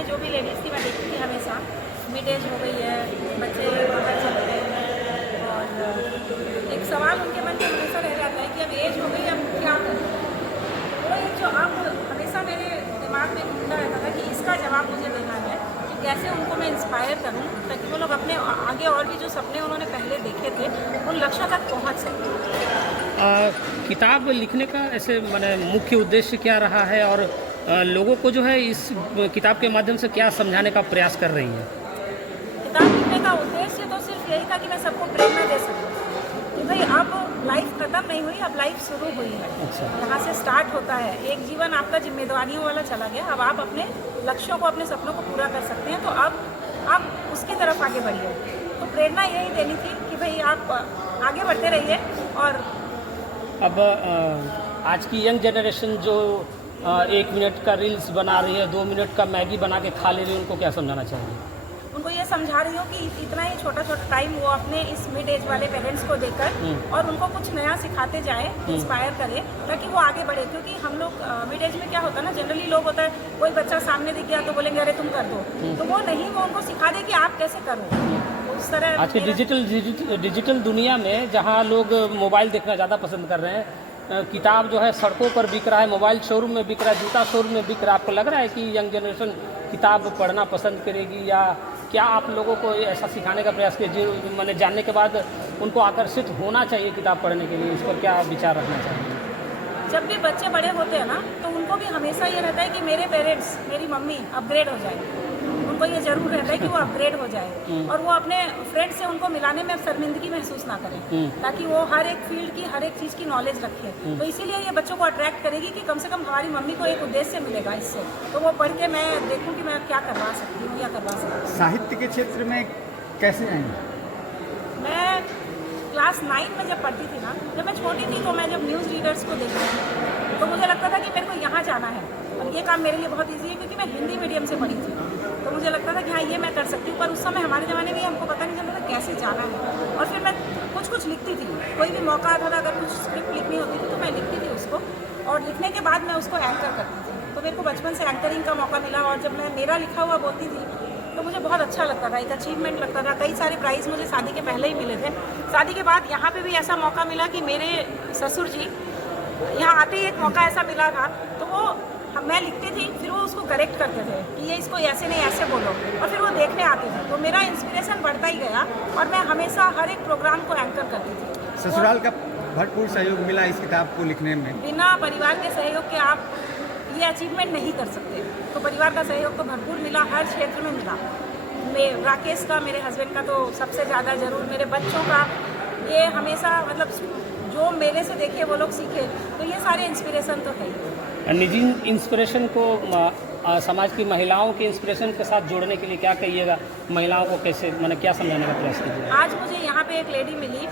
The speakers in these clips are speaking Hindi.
में जो भी लेडीज़ थी मैं देखती थी हमेशा, मिड एज हो गई है, बच्चे बाहर चले गए हैं, और एक सवाल उनके मन में हमेशा रह जाता है कि अब एज हो गई, अब क्या करें। वो एक जो अब हमेशा मेरे दिमाग में घूमता रहता था कि इसका जवाब मुझे देना है कि कैसे उनको मैं इंस्पायर करूं ताकि वो लोग अपने आगे और भी जो सपने उन्होंने पहले देखे थे उन लक्ष्यों तक पहुंच सकें। किताब लिखने का ऐसे माने मुख्य उद्देश्य क्या रहा है, और लोगों को जो है इस किताब के माध्यम से क्या समझाने का प्रयास कर रही है? किताब लिखने का उद्देश्य तो सिर्फ यही था कि मैं सबको प्रेरणा दे सकूं कि भाई अब लाइफ खत्म नहीं हुई, अब लाइफ शुरू हुई है। अच्छा। यहाँ से स्टार्ट होता है एक जीवन आपका जिम्मेदारियों वाला चला गया, अब आप अपने लक्ष्यों को अपने सपनों को पूरा कर सकते हैं, तो अब आप उसकी तरफ आगे बढ़िए। तो प्रेरणा यही देनी थी कि भाई आप आगे बढ़ते रहिए। और अब आज की यंग जनरेशन जो 1 मिनट का रील्स बना रही है, 2 मिनट का मैगी बना के खा ले रही है, उनको क्या समझाना चाहिए? उनको ये समझा रही हूँ कि इतना ही छोटा छोटा टाइम वो अपने इस मिड एज वाले पेरेंट्स को देकर और उनको कुछ नया सिखाते जाए, इंस्पायर करें ताकि वो आगे बढ़े। क्योंकि हम लोग मिड एज में क्या होता है ना, जनरली लोग होता है कोई बच्चा सामने दिख गया तो बोलेंगे अरे तुम कर दो, तो वो नहीं, वो उनको सिखा दे कि आप कैसे करो। उस तरह आज के डिजिटल दुनिया में जहाँ लोग मोबाइल देखना ज़्यादा पसंद कर रहे हैं, किताब जो है सड़कों पर बिक रहा है, मोबाइल शोरूम में बिक रहा है, जूता शोरूम में बिक रहा है, आपको लग रहा है कि यंग जनरेशन किताब पढ़ना पसंद करेगी, या क्या आप लोगों को ऐसा सिखाने का प्रयास किया जो मैंने जानने के बाद उनको आकर्षित होना चाहिए किताब पढ़ने के लिए? इस पर क्या विचार रखना चाहिए? जब भी बच्चे बड़े होते हैं ना तो उनको भी हमेशा ये रहता है कि मेरे पेरेंट्स, मेरी मम्मी अपग्रेड हो जाए, उनको ये जरूर रहता है कि वो अपग्रेड हो जाए और वो अपने फ्रेंड से उनको मिलाने में शर्मिंदगी महसूस ना करें, ताकि वो हर एक फील्ड की हर एक चीज़ की नॉलेज रखे। तो इसीलिए ये बच्चों को अट्रैक्ट करेगी कि कम से कम हमारी मम्मी को एक उद्देश्य मिलेगा इससे, तो वो पढ़ के मैं देखूँ कि मैं क्या करवा सकती हूँ या करवा सकती हूँ। साहित्य के क्षेत्र में कैसे आएंगे? मैं क्लास 9 में जब पढ़ती थी ना, जब मैं छोटी थी तो मैं जब न्यूज़ रीडर्स को देखती थी तो मुझे लगता था कि मेरे को यहाँ जाना है और ये काम मेरे लिए बहुत ईजी है, क्योंकि मैं हिंदी मीडियम से पढ़ी थी। तो मुझे लगता था कि हाँ ये मैं कर सकती हूँ, पर उस समय हमारे ज़माने में हमको पता नहीं चलता था कैसे जाना है। और फिर मैं कुछ लिखती थी, कोई भी मौका आता था, अगर कुछ स्क्रिप्ट लिखनी होती थी तो मैं लिखती थी उसको, और लिखने के बाद मैं उसको एंकर करती थी। तो मेरे को बचपन से एंकरिंग का मौका मिला, और जब मैं मेरा लिखा हुआ बोलती थी तो मुझे बहुत अच्छा लगता था, एक अचीवमेंट लगता था। कई सारे प्राइज़ मुझे शादी के पहले ही मिले थे। शादी के बाद यहाँ पे भी ऐसा मौका मिला कि मेरे ससुर जी यहाँ आते ही एक मौका ऐसा मिला था, तो वो मैं लिखती थी, फिर वो उसको करेक्ट करते थे कि ये इसको ऐसे नहीं ऐसे बोलो, और फिर वो देखने आते थे। तो मेरा इंस्पिरेशन बढ़ता ही गया और मैं हमेशा हर एक प्रोग्राम को एंकर करती थी। ससुराल का भरपूर सहयोग मिला इस किताब को लिखने में? बिना परिवार के सहयोग के आप ये अचीवमेंट नहीं कर सकते, तो परिवार का सहयोग तो भरपूर मिला, हर क्षेत्र में मिला। राकेश का, मेरे हस्बैंड का तो सबसे ज़्यादा ज़रूर, मेरे बच्चों का, ये हमेशा मतलब जो मेरे से देखे वो लोग सीखे, तो ये सारे इंस्पिरेशन तो है ही। निजी इंस्पिरेशन को समाज की महिलाओं के इंस्पिरेशन के साथ जोड़ने के लिए क्या कहिएगा? महिलाओं को कैसे मैंने क्या समझाने का प्रयास कीजिए? आज मुझे यहाँ पे एक लेडी मिली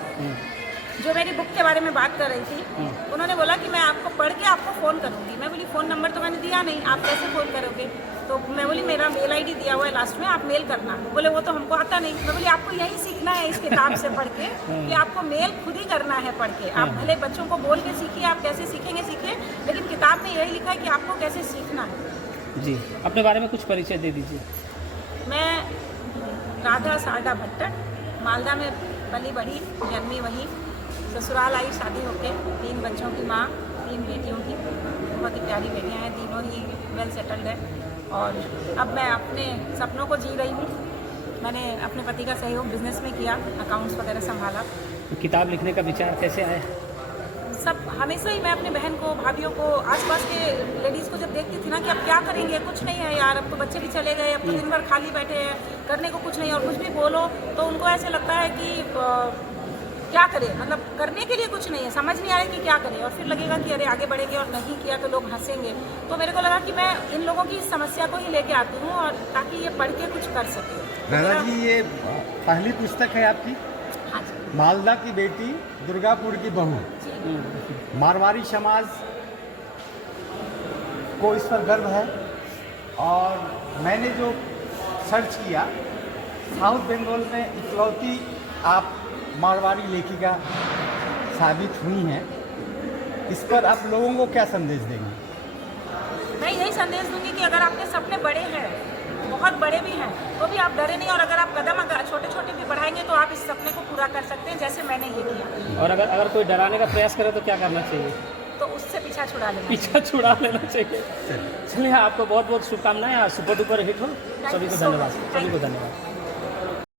जो मेरी बुक के बारे में बात कर रही थी। उन्होंने बोला कि मैं आपको पढ़ के आपको फ़ोन करूँगी। मैं बोली फ़ोन नंबर तो मैंने दिया नहीं, आप कैसे फ़ोन करोगे? तो मैं बोली मेरा मेल आईडी दिया हुआ है लास्ट में, आप मेल करना। बोले वो तो हमको आता नहीं। मैं बोली आपको यही सीखना है इस किताब से पढ़ के कि आपको मेल खुद ही करना है पढ़ के। आप भले बच्चों को बोल के सीखिए, आप कैसे सीखेंगे सीखिए, लेकिन किताब में यही लिखा है कि आपको कैसे सीखना है। जी, अपने बारे में कुछ परिचय दे दीजिए। मैं राधा सारदा भट्टर, मालदा में पली बढ़ी, जन्मी वहीं, ससुराल आई शादी होके, 3 बच्चों की माँ, 3 बेटियों की, बहुत ही प्यारी बेटियाँ हैं, तीनों ही वेल सेटल्ड है। और अब मैं अपने सपनों को जी रही हूँ। मैंने अपने पति का सहयोग बिजनेस में किया, अकाउंट्स वगैरह संभाला। किताब लिखने का विचार कैसे आया? सब हमेशा ही मैं अपने बहन को, भाभीयों को, आसपास के लेडीज़ को जब देखती थी ना कि अब क्या करेंगे, कुछ नहीं है यार, अब तो बच्चे भी चले गए, अब तो दिन भर खाली बैठे हैं, करने को कुछ नहीं, और कुछ भी बोलो तो उनको ऐसे लगता है कि क्या करें, मतलब करने के लिए कुछ नहीं है, समझ नहीं आ रहा है कि क्या करें, और फिर लगेगा कि अरे आगे बढ़ेंगे और नहीं किया तो लोग हंसेंगे। तो मेरे को लगा कि मैं इन लोगों की समस्या को ही लेके आती हूँ, और ताकि ये पढ़ के कुछ कर सके। राधा जी, ये पहली पुस्तक है आपकी? हाँ जी। मालदा की बेटी, दुर्गापुर की बहू। जी। मारवाड़ी समाज को इस पर गर्व है, और मैंने जो सर्च किया, साउथ बंगाल में इकलौती आप मारवाड़ी लेखिका साबित हुई हैं। इस पर आप लोगों को क्या संदेश देंगे? मैं यही संदेश दूंगी कि अगर आपके सपने बड़े हैं बहुत बड़े भी हैं, तो भी आप डरे नहीं, और अगर आप कदम अगर छोटे छोटे भी बढ़ाएंगे तो आप इस सपने को पूरा कर सकते हैं, जैसे मैंने ये किया। और अगर कोई डराने का प्रयास करे तो क्या करना चाहिए? तो उससे पीछा छुड़ा लेना। पीछा छुड़ा लेना चाहिए। चलिए, आपको बहुत बहुत शुभकामनाएं, सुपर डुपर हिट हो। सभी को धन्यवाद, सभी को धन्यवाद।